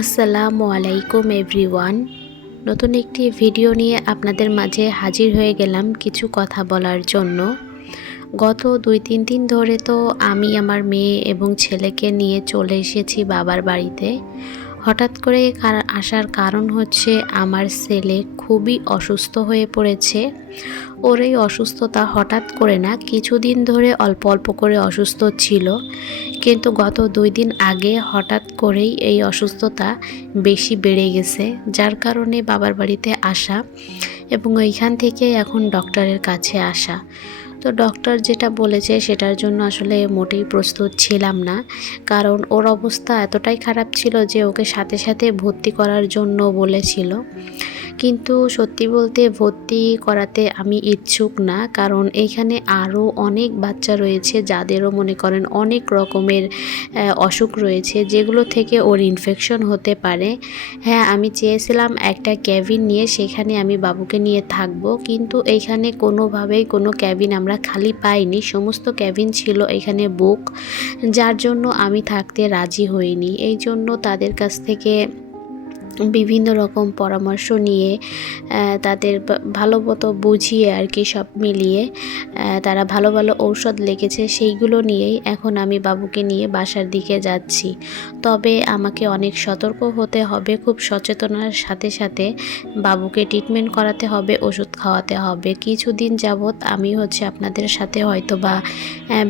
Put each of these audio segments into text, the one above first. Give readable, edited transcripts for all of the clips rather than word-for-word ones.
আসসালামু আলাইকুম এভরিওয়ান। নতুন একটি ভিডিও নিয়ে আপনাদের মাঝে হাজির হয়ে গেলাম কিছু কথা বলার জন্য। গত 2-3 দিন ধরে তো আমি আমার মেয়ে এবং ছেলেকে নিয়ে চলে এসেছি বাবার বাড়িতে। হঠাৎ করে আসার কারণ হচ্ছে আমার ছেলে খুবই অসুস্থ হয়ে পড়েছে। ওর এই অসুস্থতা হঠাৎ করে না, কিছুদিন ধরে অল্প অল্প করে অসুস্থ ছিল, কিন্তু গত 2 দিন আগে হঠাৎ করেই এই অসুস্থতা বেশি বেড়ে গেছে, যার কারণে বাবার বাড়িতে আসা এবং এইখান থেকে এখন ডক্টরের কাছে আসা। তো ডক্টর যেটা বলেছে সেটার জন্য আসলে মোটেই প্রস্তুত ছিলাম না, কারণ ওর অবস্থা এতটাই খারাপ ছিল যে ওকে সাথে সাথে ভর্তি করার জন্য বলেছিল। কিন্তু সত্যি বলতে ভর্তি করাতে আমি ইচ্ছুক না, কারণ এইখানে আরও অনেক বাচ্চা রয়েছে যাদেরও মনে করেন অনেক রকমের অসুখ রয়েছে, যেগুলো থেকে ওর ইনফেকশন হতে পারে। হ্যাঁ, আমি চেয়েছিলাম একটা ক্যাবিন নিয়ে সেখানে আমি বাবুকে নিয়ে থাকবো, কিন্তু এইখানে কোনোভাবেই কোনো ক্যাবিন আমরা খালি পাইনি, সমস্ত ক্যাবিন ছিল এখানে বুক, যার জন্য আমি থাকতে রাজি হইনি। এই জন্য তাদের কাছ থেকে বিভিন্ন রকম পরামর্শ নিয়ে তাদের ভালো মতো বুঝিয়ে আর কি সব মিলিয়ে তারা ভালো ভালো ঔষধ লিখেছে, সেইগুলো নিয়েই এখন আমি বাবুকে নিয়ে বাসার দিকে যাচ্ছি। তবে আমাকে অনেক সতর্ক হতে হবে, খুব সচেতনার সাথে সাথে বাবুকে ট্রিটমেন্ট করাতে হবে, ওষুধ খাওয়াতে হবে। কিছুদিন যাবৎ আমি আপনাদের সাথে হয়তো বা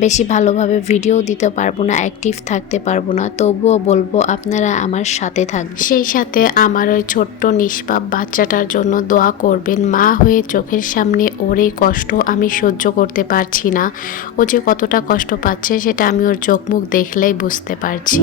বেশি ভালোভাবে ভিডিও দিতে পারবো না, অ্যাক্টিভ থাকতে পারবো না, তবুও বলবো আপনারা আমার সাথে থাকবেন। সেই সাথে আমার ওই ছোট্ট নিষ্পাপ বাচ্চাটার জন্য দোয়া করবেন। মা হয়ে চোখের সামনে ওর এই কষ্ট আমি সহ্য করতে পারছি না। ও যে কতটা কষ্ট পাচ্ছে সেটা আমি ওর চোখ মুখ দেখলেই বুঝতে পারছি।